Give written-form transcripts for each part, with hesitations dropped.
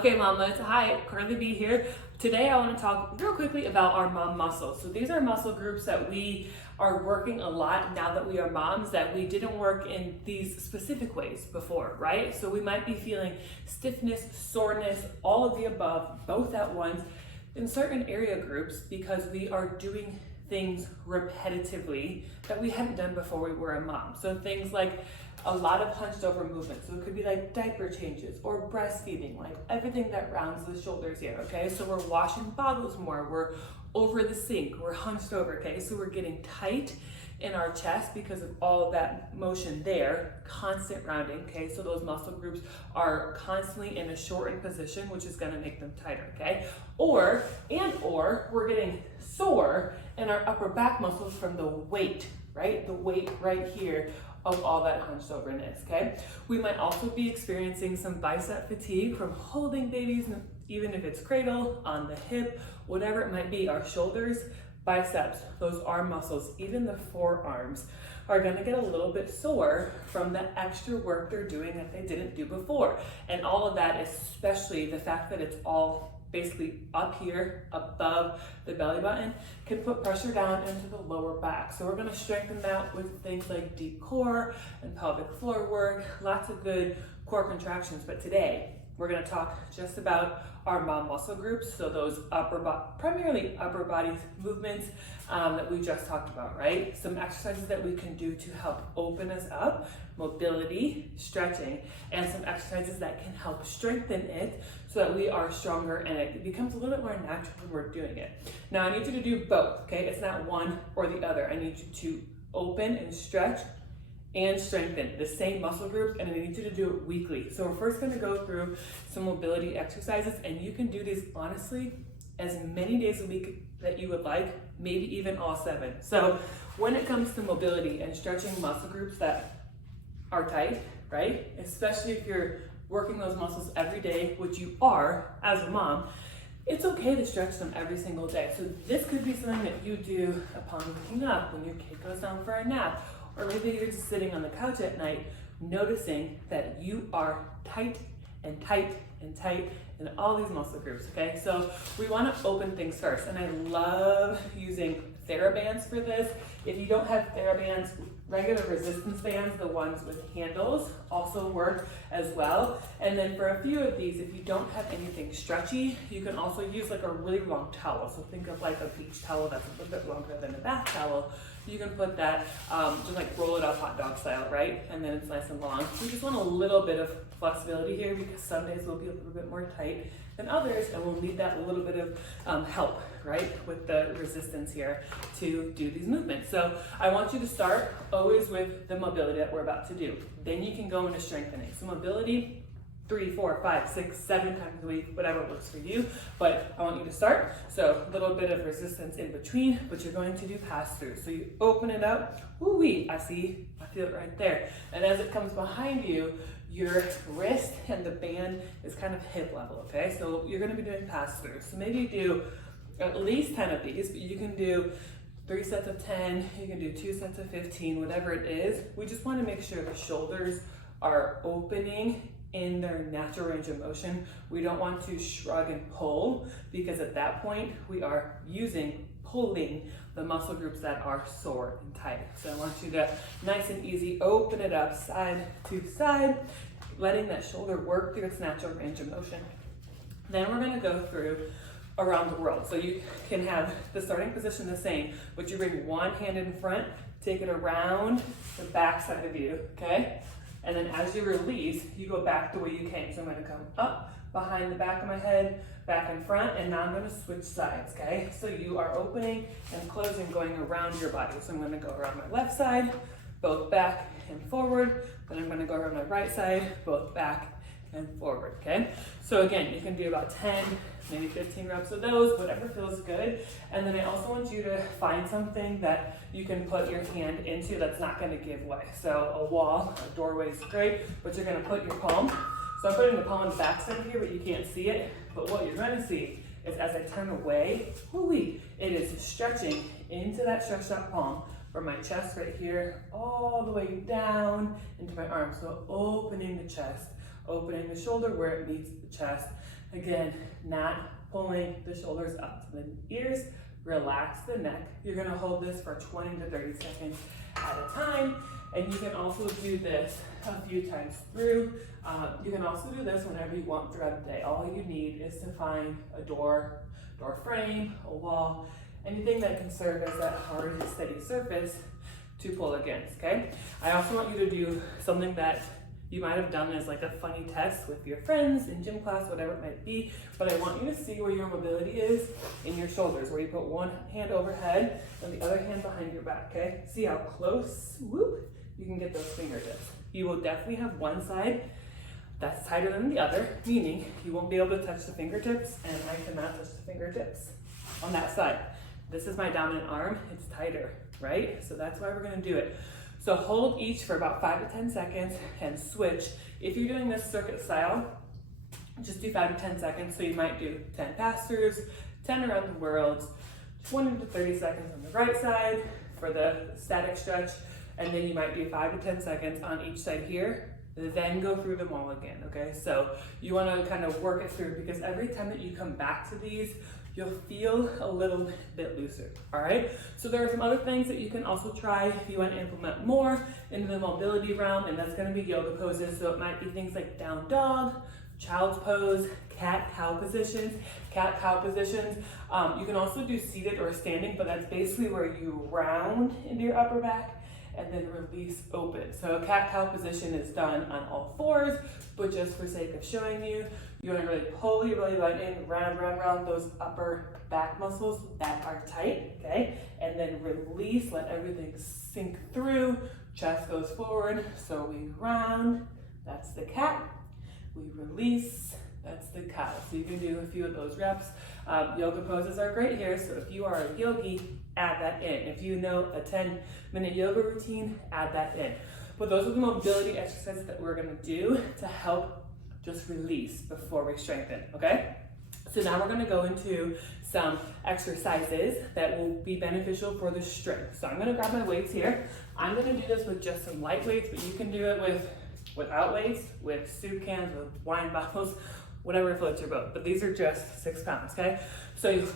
Okay, mamas. Hi, Carly B here. Today I want to talk real quickly about our mom muscles. So these are muscle groups that we are working a lot now that we are moms that we didn't work in these specific ways before, right? So we might be feeling stiffness, soreness, all of the above, both at once in certain area groups because we are doing things repetitively that we hadn't done before we were a mom. So things like a lot of hunched over movement. So it could be like diaper changes or breastfeeding, like everything that rounds the shoulders here, okay? So we're washing bottles more, we're over the sink, we're hunched over, okay? So we're getting tight in our chest because of all of that motion there, constant rounding, okay? So those muscle groups are constantly in a shortened position, which is gonna make them tighter, okay? Or we're getting sore in our upper back muscles from the weight, right? The weight right here of all that hunched overness, okay? We might also be experiencing some bicep fatigue from holding babies, even if it's cradle, on the hip, whatever it might be. Our shoulders, biceps, those arm muscles, even the forearms are gonna get a little bit sore from the extra work they're doing that they didn't do before. And all of that, especially the fact that it's all basically up here above the belly button, can put pressure down into the lower back. So we're gonna strengthen that with things like deep core and pelvic floor work, lots of good core contractions. But today, we're gonna talk just about our mom muscle groups. So those primarily upper body movements that we just talked about, right? Some exercises that we can do to help open us up, mobility, stretching, and some exercises that can help strengthen it so that we are stronger and it becomes a little bit more natural when we're doing it. Now I need you to do both, okay? It's not one or the other. I need you to open and stretch and strengthen the same muscle groups, and I need you to do it weekly. So we're first gonna go through some mobility exercises, and you can do these honestly as many days a week that you would like, maybe even all 7. So when it comes to mobility and stretching muscle groups that are tight, right? Especially if you're working those muscles every day, which you are as a mom, it's okay to stretch them every single day. So this could be something that you do upon waking up, when your kid goes down for a nap, or maybe you're just sitting on the couch at night, noticing that you are tight and tight and tight in all these muscle groups, okay? So we wanna open things first, and I love using TheraBands for this. If you don't have TheraBands, regular resistance bands, the ones with handles, also work as well. And then for a few of these, if you don't have anything stretchy, you can also use like a really long towel. So think of like a beach towel that's a little bit longer than a bath towel. You can put that, just like roll it up hot dog style, right? And then it's nice and long. We just want a little bit of flexibility here because some days will be a little bit more tight than others, and we'll need that little bit of help, right? With the resistance here to do these movements. So I want you to start always with the mobility that we're about to do. Then you can go into strengthening. So mobility, 3, 4, 5, 6, 7 times a week, whatever works for you. But I want you to start. So a little bit of resistance in between, but you're going to do pass through. So you open it up. Ooh-wee, I feel it right there. And as it comes behind you, your wrist and the band is kind of hip level, okay? So you're gonna be doing pass through. So maybe you do at least 10 of these, but you can do 3 sets of 10, you can do 2 sets of 15, whatever it is. We just wanna make sure the shoulders are opening in their natural range of motion. We don't want to shrug and pull because at that point we are pulling the muscle groups that are sore and tight. So I want you to, nice and easy, open it up side to side, letting that shoulder work through its natural range of motion. Then we're gonna go through around the world. So you can have the starting position the same, but you bring one hand in front, take it around the back side of you, okay? And then as you release, you go back the way you came. So I'm gonna come up behind the back of my head, back in front, and now I'm gonna switch sides, okay? So you are opening and closing, going around your body. So I'm gonna go around my left side, both back and forward. Then I'm gonna go around my right side, both back and forward, okay? So again, you can do about 10, maybe 15 reps of those, whatever feels good. And then I also want you to find something that you can put your hand into that's not gonna give way. So a wall, a doorway is great, but you're gonna put your palm. So I'm putting the palm on the back side here, but you can't see it. But what you're gonna see is as I turn away, it is stretching into that stretched out palm from my chest right here, all the way down into my arms. So opening the chest, opening the shoulder where it meets the chest, Again, not pulling the shoulders up to the ears. Relax the neck. You're gonna hold this for 20 to 30 seconds at a time. And you can also do this a few times through. You can also do this whenever you want throughout the day. All you need is to find a door frame, a wall, anything that can serve as that hard, steady surface to pull against, okay? I also want you to do something that you might have done as like a funny test with your friends in gym class, whatever it might be, but I want you to see where your mobility is in your shoulders, where you put one hand overhead and the other hand behind your back, okay? See how close, whoop, you can get those fingertips. You will definitely have one side that's tighter than the other, meaning you won't be able to touch the fingertips, and I cannot touch the fingertips on that side. This is my dominant arm, it's tighter, right? So that's why we're gonna do it. So hold each for about 5 to 10 seconds and switch. If you're doing this circuit style, just do 5 to 10 seconds. So you might do 10 pass-throughs, 10 around the world, 20 to 30 seconds on the right side for the static stretch, and then you might do 5 to 10 seconds on each side here, then go through them all again, okay? So you wanna kind of work it through, because every time that you come back to these, you'll feel a little bit looser, all right? So there are some other things that you can also try if you want to implement more into the mobility realm, and that's gonna be yoga poses. So it might be things like down dog, child's pose, cat-cow positions. Cat-cow positions, you can also do seated or standing, but that's basically where you round into your upper back and then release open. So a cat-cow position is done on all fours, but just for sake of showing you, you want to really pull your belly button in, round those upper back muscles that are tight, okay? And then release, let everything sink through, chest goes forward, so we round, that's the cat, we release, that's the cow. So you can do a few of those reps. Yoga poses are great here, so if you are a yogi, add that in. If you know a 10-minute yoga routine, add that in. But those are the mobility exercises that we're gonna do to help just release before we strengthen, okay? So now we're gonna go into some exercises that will be beneficial for the strength. So I'm gonna grab my weights here. I'm gonna do this with just some light weights, but you can do it without weights, with soup cans, with wine bottles, whatever floats your boat. But these are just 6 pounds, okay? So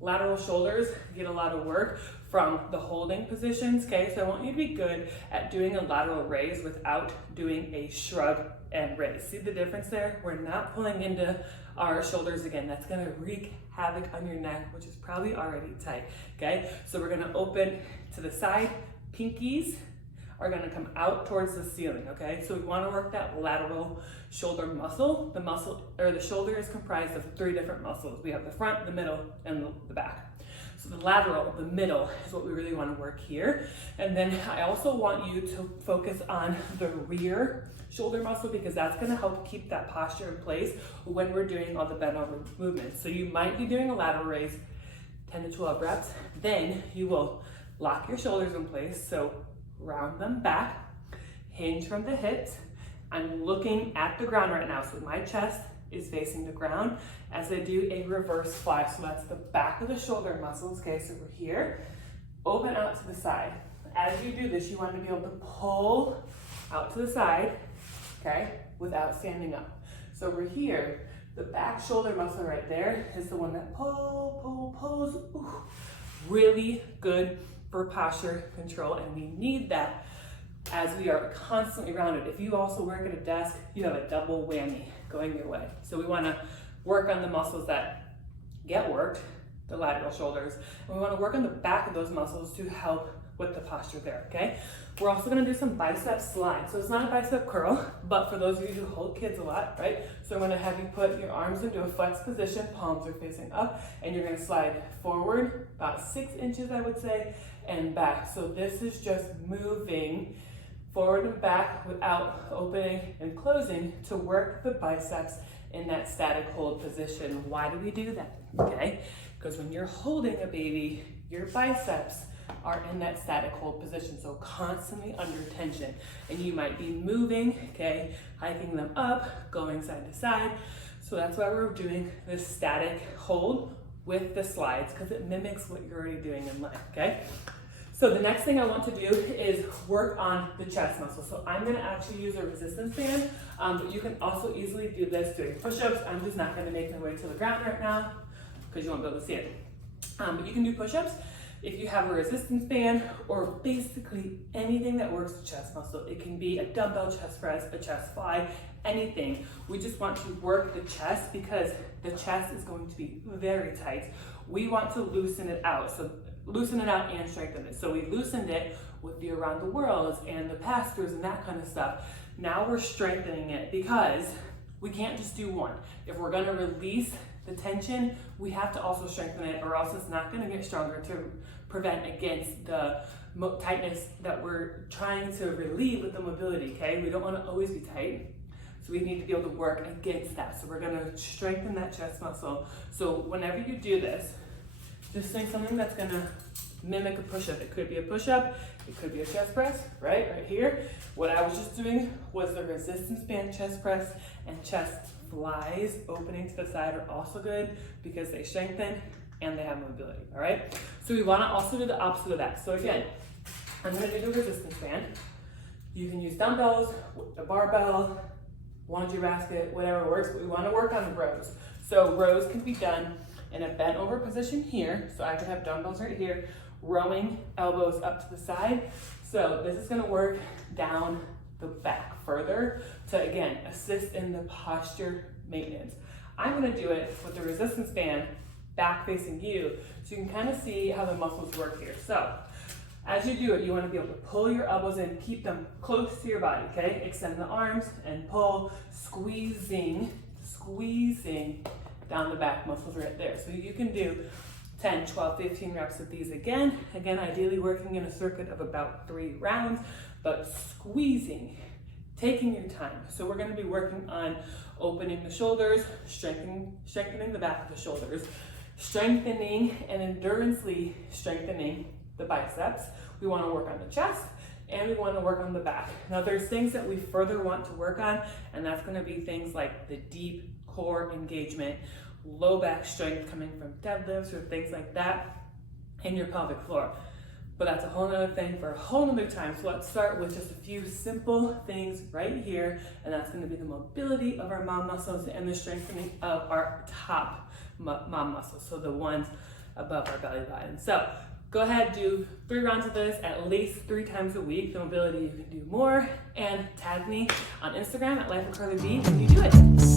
lateral shoulders get a lot of work from the holding positions, okay? So I want you to be good at doing a lateral raise without doing a shrug and raise. See the difference there? We're not pulling into our shoulders again. That's gonna wreak havoc on your neck, which is probably already tight, okay? So we're gonna open to the side. Pinkies are gonna come out towards the ceiling, okay? So we wanna work that lateral shoulder muscle. The shoulder is comprised of 3 different muscles. We have the front, the middle, and the back. So the lateral, the middle, is what we really want to work here. And then I also want you to focus on the rear shoulder muscle, because that's going to help keep that posture in place when we're doing all the bent over movements. So you might be doing a lateral raise, 10 to 12 reps. Then you will lock your shoulders in place. So round them back, hinge from the hips. I'm looking at the ground right now. So my chest is facing the ground as I do a reverse fly. So that's the back of the shoulder muscles, okay? So we're here, open out to the side. As you do this, you want to be able to pull out to the side, okay, without standing up. So we're here, the back shoulder muscle right there is the one that pulls. Ooh, really good for posture control, and we need that as we are constantly rounded. If you also work at a desk, you have a double whammy going your way. So we want to work on the muscles that get worked, the lateral shoulders, and we want to work on the back of those muscles to help with the posture there, okay? We're also going to do some bicep slides. So it's not a bicep curl, but for those of you who hold kids a lot, right? So I'm going to have you put your arms into a flex position, palms are facing up, and you're going to slide forward about 6 inches, I would say, and back. So this is just moving forward and back without opening and closing to work the biceps in that static hold position. Why do we do that? Okay, because when you're holding a baby, your biceps are in that static hold position, so constantly under tension, and you might be moving, okay, hiking them up, going side to side. So that's why we're doing this static hold with the slides, because it mimics what you're already doing in life, okay? So the next thing I want to do is work on the chest muscle. So I'm gonna actually use a resistance band, but you can also easily do this doing push-ups. I'm just not gonna make my way to the ground right now because you won't be able to see it. But you can do push-ups if you have a resistance band or basically anything that works the chest muscle. It can be a dumbbell chest press, a chest fly, anything. We just want to work the chest because the chest is going to be very tight. We want to loosen it out. So loosen it out and strengthen it. So we loosened it with the around the worlds and the pastors and that kind of stuff. Now we're strengthening it because we can't just do one. If we're gonna release the tension, we have to also strengthen it, or else it's not gonna get stronger to prevent against the tightness that we're trying to relieve with the mobility, okay? We don't wanna always be tight. So we need to be able to work against that. So we're gonna strengthen that chest muscle. So whenever you do this, just think something that's gonna mimic a push-up. It could be a push-up, it could be a chest press, right here. What I was just doing was the resistance band chest press, and chest flies opening to the side are also good because they strengthen and they have mobility, all right? So we wanna also do the opposite of that. So again, I'm gonna do the resistance band. You can use dumbbells, a barbell, laundry basket, whatever works, but we wanna work on rows. So rows can be done in a bent over position here. So I could have dumbbells right here, rowing elbows up to the side. So this is gonna work down the back further to, again, assist in the posture maintenance. I'm gonna do it with the resistance band back facing you so you can kind of see how the muscles work here. So as you do it, you wanna be able to pull your elbows in, keep them close to your body, okay? Extend the arms and pull, squeezing down the back muscles right there. So you can do 10, 12, 15 reps of these again. Again, ideally working in a circuit of about 3 rounds, but squeezing, taking your time. So we're gonna be working on opening the shoulders, strengthening the back of the shoulders, strengthening and endurance-ly strengthening the biceps. We wanna work on the chest and we wanna work on the back. Now there's things that we further want to work on, and that's gonna be things like the deep core engagement, low back strength coming from deadlifts or things like that, and your pelvic floor. But that's a whole nother thing for a whole nother time. So let's start with just a few simple things right here, and that's gonna be the mobility of our mom muscles and the strengthening of our top mom muscles, so the ones above our belly button. So go ahead, do 3 rounds of this at least 3 times a week. The mobility, you can do more, and tag me on Instagram at Life with Carly B when you do it.